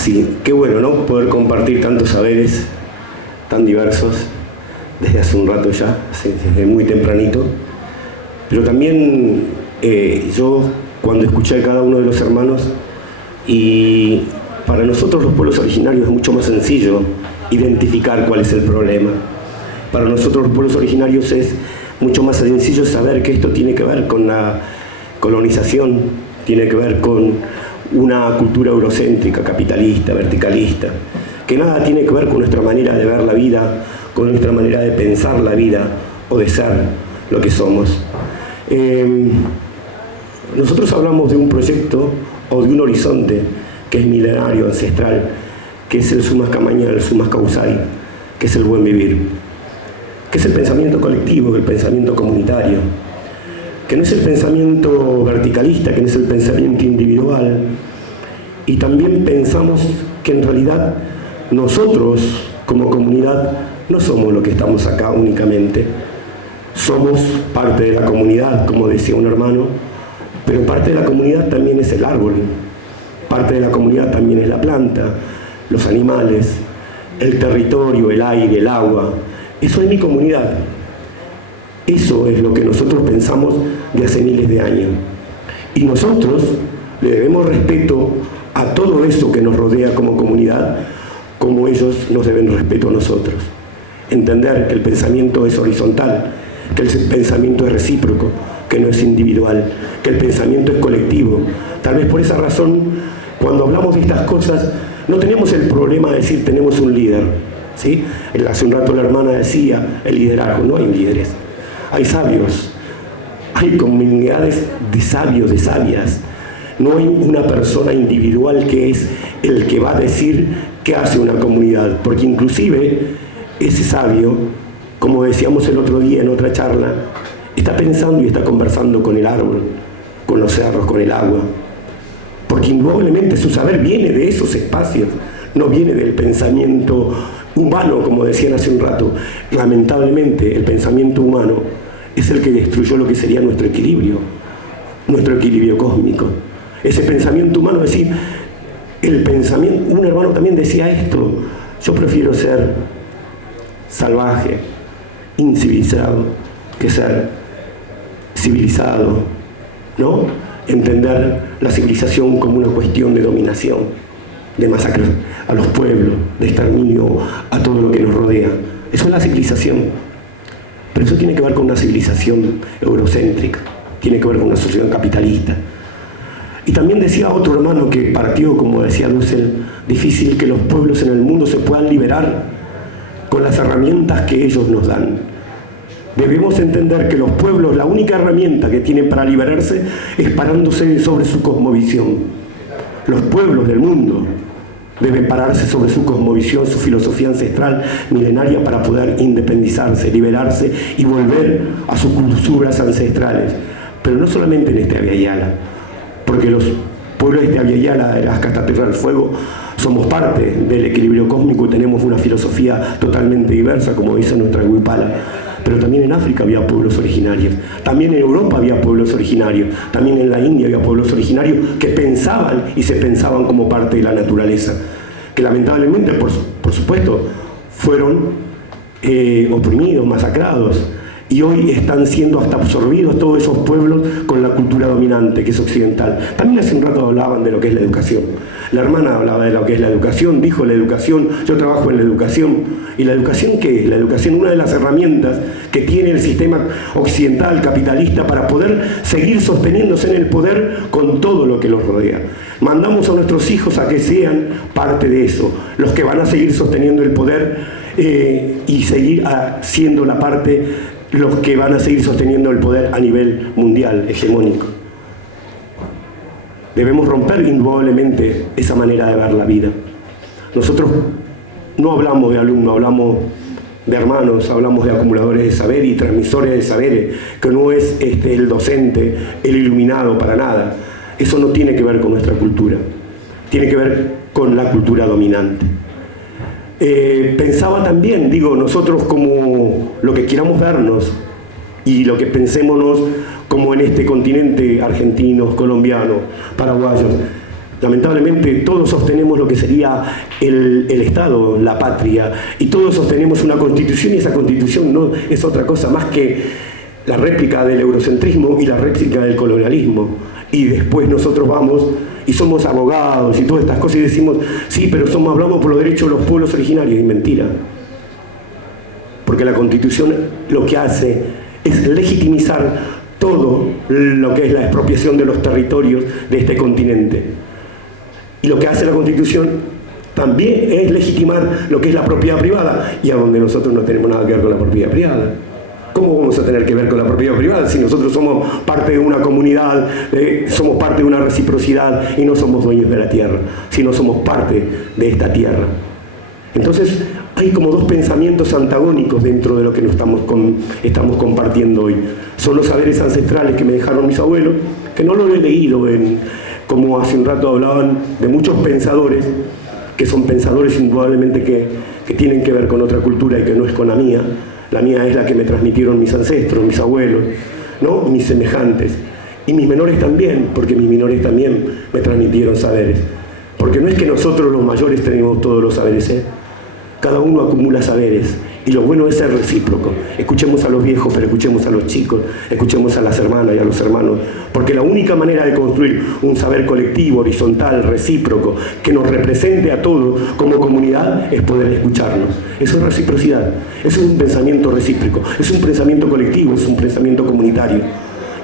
Sí, qué bueno, ¿no? Poder compartir tantos saberes tan diversos desde hace un rato ya, desde muy tempranito. Pero también yo, cuando escuché a cada uno de los hermanos, y para nosotros los pueblos originarios es mucho más sencillo identificar cuál es el problema. Para nosotros los pueblos originarios es mucho más sencillo saber que esto tiene que ver con la colonización, tiene que ver con una cultura eurocéntrica, capitalista, verticalista, que nada tiene que ver con nuestra manera de ver la vida, con nuestra manera de pensar la vida o de ser lo que somos. Nosotros hablamos de un proyecto o de un horizonte que es milenario, ancestral, que es el sumas camañal, el sumas causai, que es el buen vivir, que es el pensamiento colectivo, el pensamiento comunitario, que no es el pensamiento verticalista, que no es el pensamiento individual. Y también pensamos que en realidad nosotros como comunidad no somos lo que estamos acá únicamente. Somos parte de la comunidad, como decía un hermano, pero parte de la comunidad también es el árbol, parte de la comunidad también es la planta, los animales, el territorio, el aire, el agua. Eso es mi comunidad. Eso es lo que nosotros pensamos de hace miles de años. Y nosotros le debemos respeto a todo eso que nos rodea como comunidad, como ellos nos deben respeto a nosotros. Entender que el pensamiento es horizontal, que el pensamiento es recíproco, que no es individual, que el pensamiento es colectivo. Tal vez por esa razón, cuando hablamos de estas cosas, no tenemos el problema de decir tenemos un líder, ¿sí? Hace un rato la hermana decía, el liderazgo, no hay líderes. Hay sabios, hay comunidades de sabios, de sabias. No hay una persona individual que es el que va a decir qué hace una comunidad, porque inclusive ese sabio, como decíamos el otro día en otra charla, está pensando y está conversando con el árbol, con los cerros, con el agua, porque indudablemente su saber viene de esos espacios, no viene del pensamiento humano, como decían hace un rato. Lamentablemente el pensamiento humano es el que destruyó lo que sería nuestro equilibrio cósmico. Ese pensamiento humano, es decir, el pensamiento, un hermano también decía esto, yo prefiero ser salvaje, incivilizado, que ser civilizado, ¿no? Entender la civilización como una cuestión de dominación, de masacre a los pueblos, de exterminio a todo lo que nos rodea. Eso es la civilización. Pero eso tiene que ver con una civilización eurocéntrica, tiene que ver con una sociedad capitalista. Y también decía otro hermano que partió, como decía Dussel, difícil que los pueblos en el mundo se puedan liberar con las herramientas que ellos nos dan. Debemos entender que los pueblos, la única herramienta que tienen para liberarse es parándose sobre su cosmovisión. Los pueblos del mundo deben pararse sobre su cosmovisión, su filosofía ancestral milenaria para poder independizarse, liberarse y volver a sus culturas ancestrales. Pero no solamente en este Abya Yala, porque los pueblos de este Abya Yala, de las Castas Tierra del Fuego, somos parte del equilibrio cósmico y tenemos una filosofía totalmente diversa, como dice nuestra Huipala. Pero también en África había pueblos originarios, también en Europa había pueblos originarios, también en la India había pueblos originarios que pensaban y se pensaban como parte de la naturaleza, que lamentablemente, por supuesto, fueron oprimidos, masacrados, y hoy están siendo hasta absorbidos todos esos pueblos con la cultura dominante, que es occidental. También hace un rato hablaban de lo que es la educación. La hermana hablaba de lo que es la educación, dijo la educación, yo trabajo en la educación. ¿Y la educación qué es? La educación, una de las herramientas que tiene el sistema occidental capitalista para poder seguir sosteniéndose en el poder con todo lo que los rodea. Mandamos a nuestros hijos a que sean parte de eso, los que van a seguir sosteniendo el poder y seguir siendo la parte, los que van a seguir sosteniendo el poder a nivel mundial, hegemónico. Debemos romper indudablemente esa manera de ver la vida. Nosotros no hablamos de alumnos, hablamos de hermanos, hablamos de acumuladores de saber y transmisores de saberes, que no es el docente, el iluminado, para nada. Eso no tiene que ver con nuestra cultura, tiene que ver con la cultura dominante. Pensaba también, nosotros como lo que queramos vernos y lo que pensémonos como en este continente, argentinos, colombianos, paraguayos, Lamentablemente todos sostenemos lo que sería el Estado, la patria, y todos sostenemos una constitución, y esa constitución no es otra cosa más que la réplica del eurocentrismo y la réplica del colonialismo. Y después nosotros vamos y somos abogados y todas estas cosas y decimos, sí, pero hablamos por los derechos de los pueblos originarios, y mentira. Porque la constitución lo que hace es legitimizar todo lo que es la expropiación de los territorios de este continente. Y lo que hace la Constitución también es legitimar lo que es la propiedad privada, y a donde nosotros no tenemos nada que ver con la propiedad privada. ¿Cómo vamos a tener que ver con la propiedad privada si nosotros somos parte de una comunidad, somos parte de una reciprocidad y no somos dueños de la tierra, sino somos parte de esta tierra? Entonces hay como dos pensamientos antagónicos dentro de lo que estamos compartiendo hoy. Son los saberes ancestrales que me dejaron mis abuelos, que no lo he leído como hace un rato hablaban de muchos pensadores, que son pensadores indudablemente que tienen que ver con otra cultura y que no es con la mía. La mía es la que me transmitieron mis ancestros, mis abuelos, ¿no? Mis semejantes. Y mis menores también, porque mis menores también me transmitieron saberes. Porque no es que nosotros los mayores tenemos todos los saberes, ¿eh? Cada uno acumula saberes. Y lo bueno es ser recíproco. Escuchemos a los viejos, pero escuchemos a los chicos, escuchemos a las hermanas y a los hermanos. Porque la única manera de construir un saber colectivo, horizontal, recíproco, que nos represente a todos como comunidad, es poder escucharnos. Eso es reciprocidad. Eso es un pensamiento recíproco. Es un pensamiento colectivo, es un pensamiento comunitario.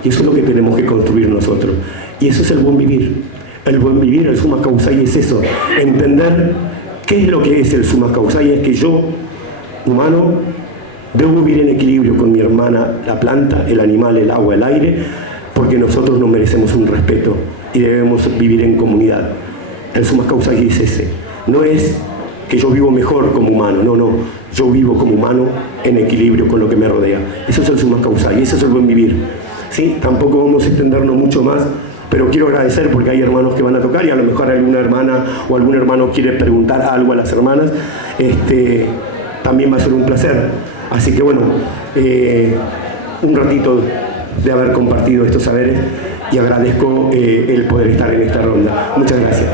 Y eso es lo que tenemos que construir nosotros. Y eso es el buen vivir. El buen vivir, el summa causae, es eso. Entender qué es lo que es el summa causae. Es que yo, humano, debo vivir en equilibrio con mi hermana, la planta, el animal, el agua, el aire, porque nosotros nos merecemos un respeto y debemos vivir en comunidad. El summa causae es ese. No es que yo vivo mejor como humano, no. Yo vivo como humano en equilibrio con lo que me rodea. Eso es el summa causae, ese es el buen vivir. ¿Sí? Tampoco vamos a extendernos mucho más, pero quiero agradecer porque hay hermanos que van a tocar y a lo mejor alguna hermana o algún hermano quiere preguntar algo a las hermanas. También va a ser un placer. Así que bueno, un ratito de haber compartido estos saberes y agradezco el poder estar en esta ronda. Muchas gracias.